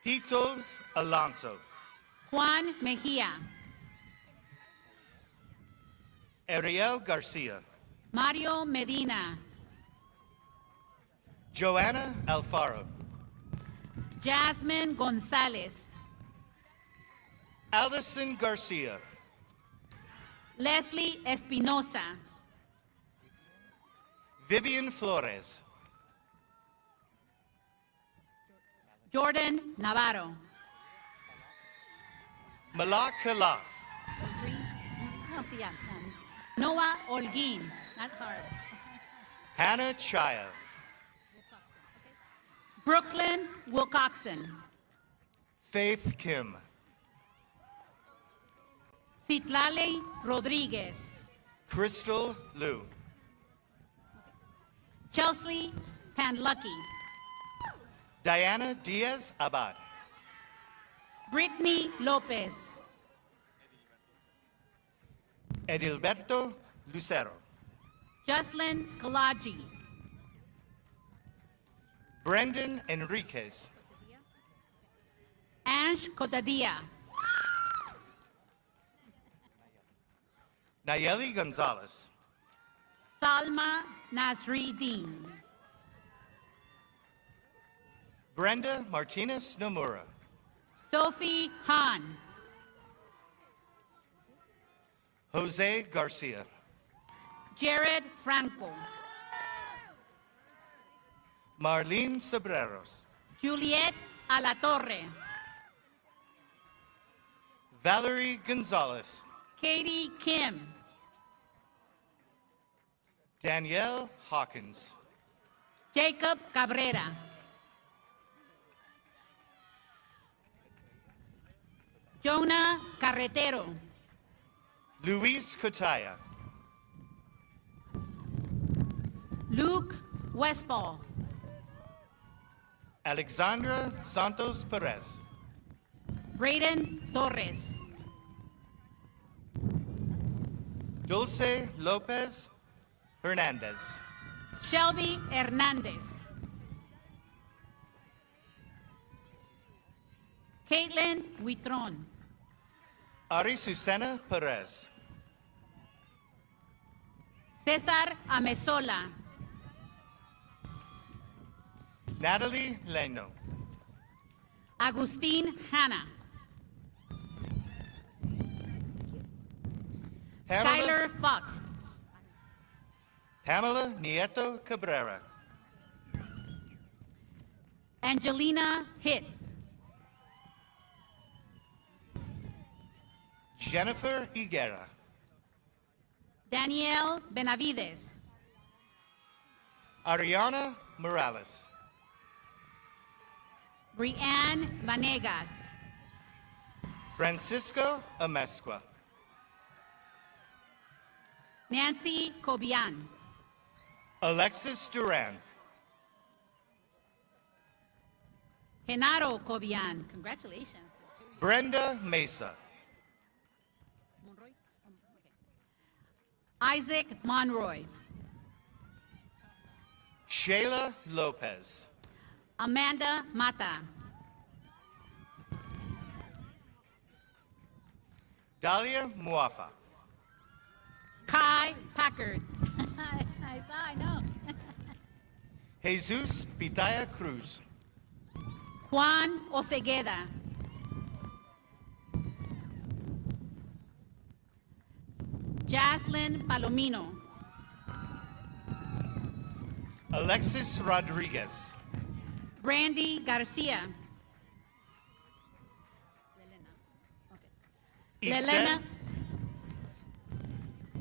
Tito Alonso. Juan Mejia. Ariel Garcia. Mario Medina. Joanna Alfaro. Jasmine Gonzalez. Allison Garcia. Leslie Espinosa. Vivian Flores. Jordan Navarro. Malak Khalaf. No, see, yeah. Noah Olguin. Not hard. Hannah Chaya. Brooklyn Wilcoxon. Faith Kim. Citlali Rodriguez. Crystal Liu. Chelsea Panlucky. Diana Diaz Abad. Brittany Lopez. Edilberto Lucero. Jocelyn Kalaji. Brendan Enriquez. Ange Cotadia. Nayeli Gonzalez. Salma Nasreddin. Brenda Martinez Nomura. Sophie Han. Jose Garcia. Jared Franco. Marlene Sobreros. Juliet Alatorre. Valerie Gonzalez. Katie Kim. Danielle Hawkins. Jacob Cabrera. Jonah Carretero. Luis Cotaya. Luke Westfall. Alexandra Santos Perez. Braden Torres. Dulce Lopez Hernandez. Shelby Hernandez. Caitlin Huitron. Ari Susana Perez. Cesar Amezola. Natalie Leno. Agustin Hanna. Pamela- Skylar Fox. Pamela Nieto Cabrera. Angelina Hitt. Jennifer Higuera. Danielle Benavides. Ariana Morales. Brianne Vanegas. Francisco Amesqua. Nancy Cobian. Alexis Duran. Genaro Cobian. Congratulations. Brenda Mesa. Isaac Monroy. Shayla Lopez. Amanda Mata. Dalia Muafa. Kai Packard. I know. Jesus Pitaya Cruz. Juan Osegueda. Jaslyn Palomino. Alexis Rodriguez. Brandy Garcia. Itzel,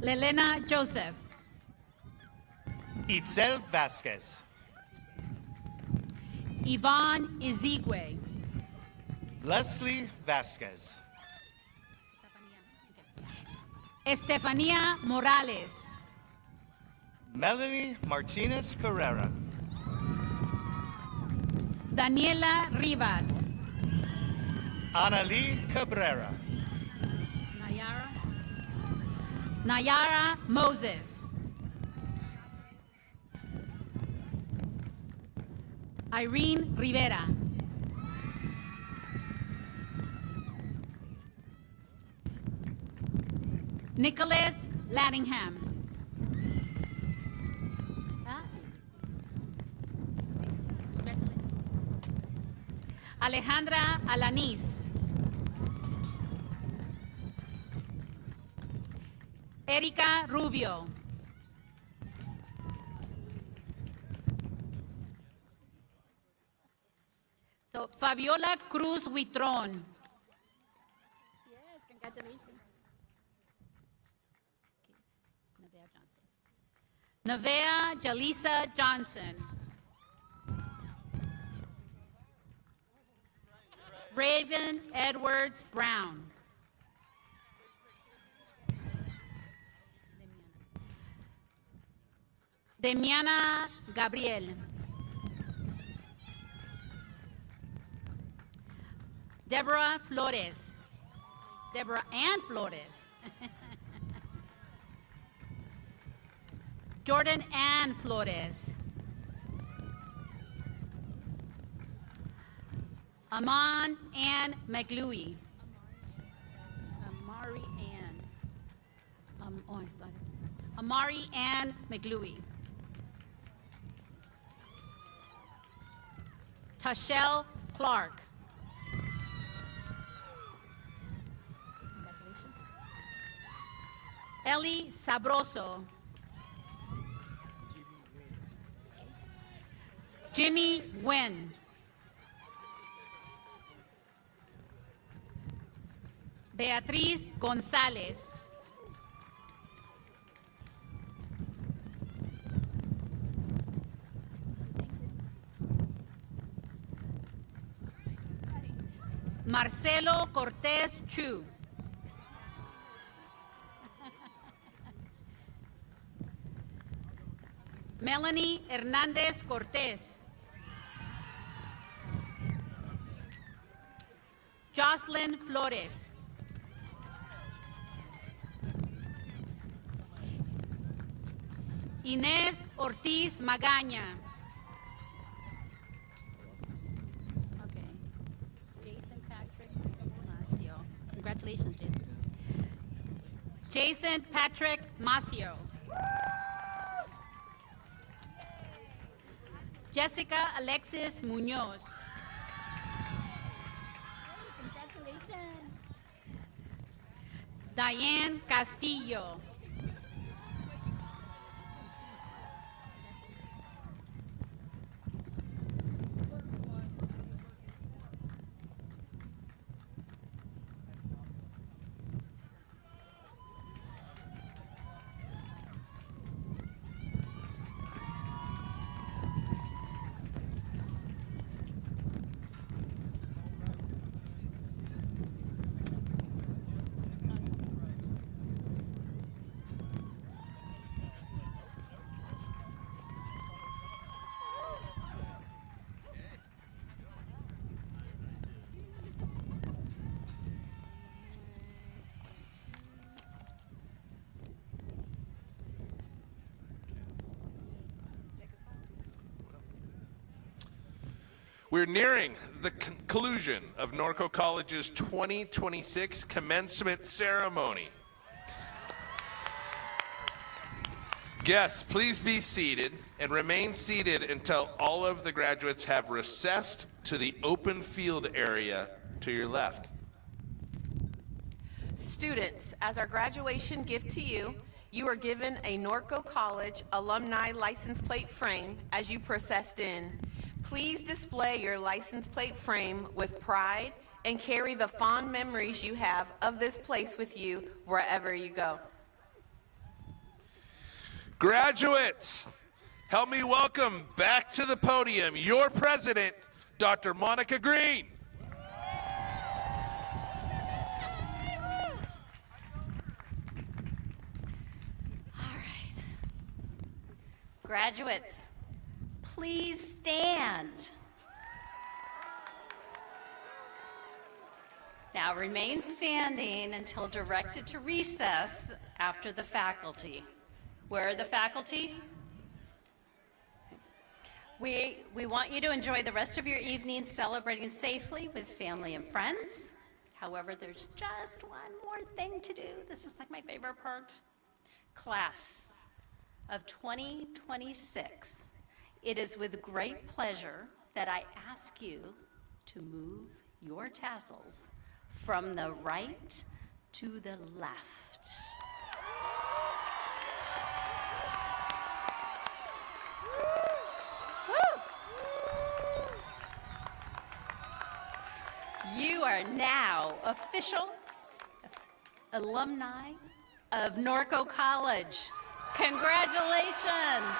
Lelena Joseph. Itzel Vasquez. Yvonne Izigwe. Leslie Vasquez. Estefania Morales. Melanie Martinez Carrera. Daniela Rivas. Annalie Cabrera. Nayara Moses. Irene Rivera. Nicholas Laddingham. Alejandra Alanis. Erika Rubio. So, Fabiola Cruz Huitron. Yes, congratulations. Nevea Jalisa Johnson. Raven Edwards Brown. Demiana Gabriel. Deborah Flores. Deborah Ann Flores. Jordan Ann Flores. Aman Ann McLuey. Amari Ann. Amari Ann McLuey. Tashelle Clark. Ellie Sabroso. Jimmy Nguyen. Beatriz González. Marcelo Cortés Chu. Melanie Hernández Cortés. Jocelyn Flores. Inés Ortiz Magaña. Okay. Jason Patrick Macio. Congratulations, Jason. Jason Patrick Macio. Jessica Alexis Munoz. Congratulations. Diane Castillo. We're nearing the conclusion of Norco College's 2026 commencement ceremony. Guests, please be seated and remain seated until all of the graduates have recessed to the open field area to your left. Students, as our graduation gift to you, you are given a Norco College alumni license plate frame as you processed in. Please display your license plate frame with pride and carry the fond memories you have of this place with you wherever you go. Graduates, help me welcome back to the podium your president, Dr. Monica Green. All right. Graduates, please stand. Now remain standing until directed to recess after the faculty. Where are the faculty? We want you to enjoy the rest of your evening celebrating safely with family and friends. However, there's just one more thing to do. This is like my favorite part. Class of 2026, it is with great pleasure that I ask you to move your tassels from the right to the left. You are now official alumni of Norco College. Congratulations.